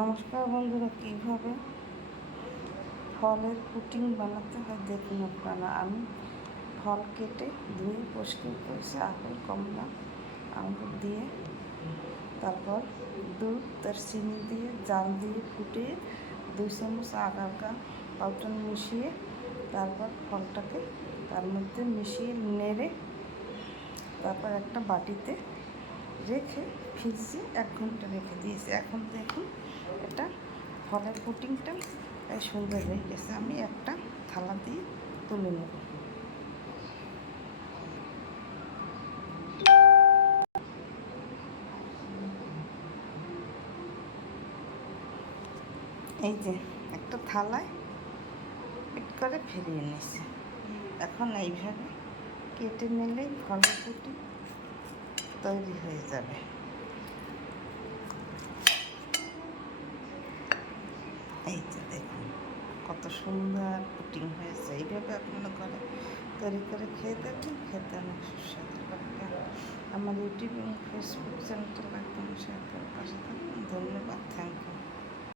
নমস্কার বন্ধুরা, কীভাবে ফলের পুডিং বানাতে হয় দেখুন আপনারা। আমি ফল কেটে ধুয়ে পরিষ্কার করেছি, আপেল, কমলা, আঙুর দিয়ে, তারপর দুধ তার চিনি দিয়ে জাল দিয়ে ফুটিয়ে 2 চামচ আগার পাউডার মিশিয়ে তারপর ফলটাকে তার মধ্যে মিশিয়ে নেড়ে তারপর একটা বাটিতে রেখে ফ্রিজে 1 ঘন্টা রেখে দিয়েছি। এখন দেখুন এটা ফলের পুডিংটা সুন্দর হয়ে গেছে। আমি একটা থালা দিয়ে তুলে নেব। এই যে একটা থালায় পিট করে ফেরিয়ে নিয়েছি। এখন এইভাবে কেটে নিলেই ফলের পুডিং তৈরি হয়ে যাবে। এই যে দেখুন কত সুন্দর পুডিং হয়েছে। এইভাবে আপনারা ঘরে তৈরি করে খেয়ে দেখুন, খেতে অনেক সুস্বাদু লাগবে। আমার ইউটিউব এবং ফেসবুক চ্যানেলটা লাগবে শেয়ার করে পাশে থাকুন। ধন্যবাদ, থ্যাংক ইউ।